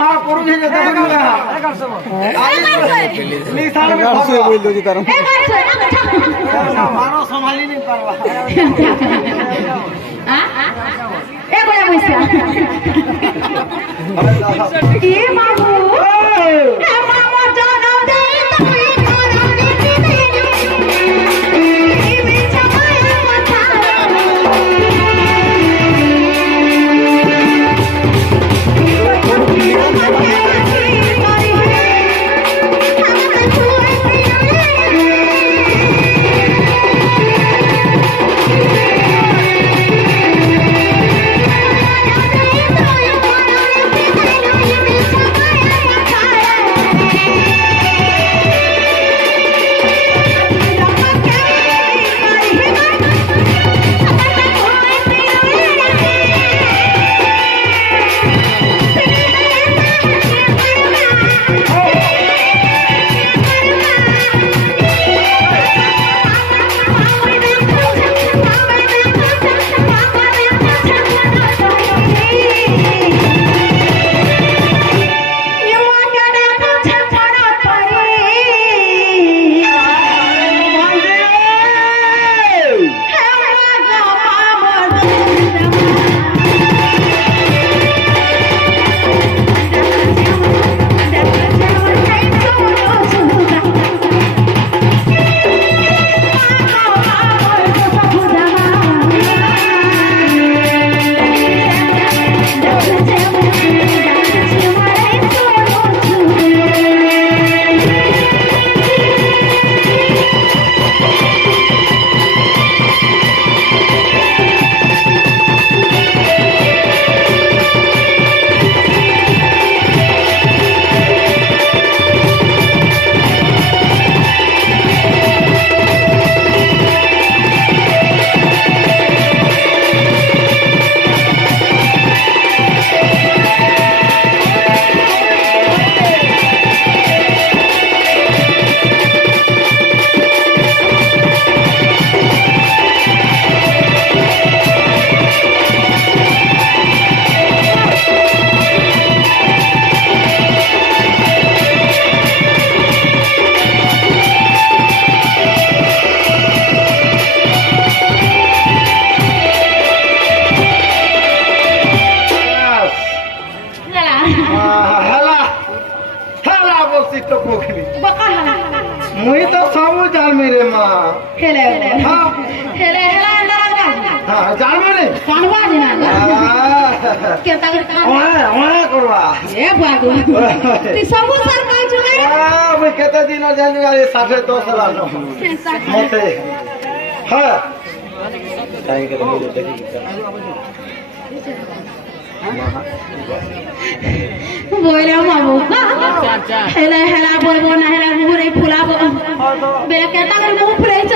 মা করু যে যেতে না প্লিজ সামনে বল দो जी तारो मारो संभाली नहीं पारवा ए कोया पैसा ए बाबू ए मामा जाना दे तोई खाना दे दे ए बेचा माया मथा मुई तो सब जाल मेरे माँ हेले हाँ हेले हेला अंदर हाँ जाल मेरे कानवा दिना के तक ओए ओए करवा ए बागु ती सब सरकार जुले मैं कहते दिन जाने वाले 10.5 साल मते हाँ टाइम के तो मुझे देखी बोले बाबू हेला हेला बोलबो ना हेला मुरे फुलाबो बेला केता कर मुंह फुले छ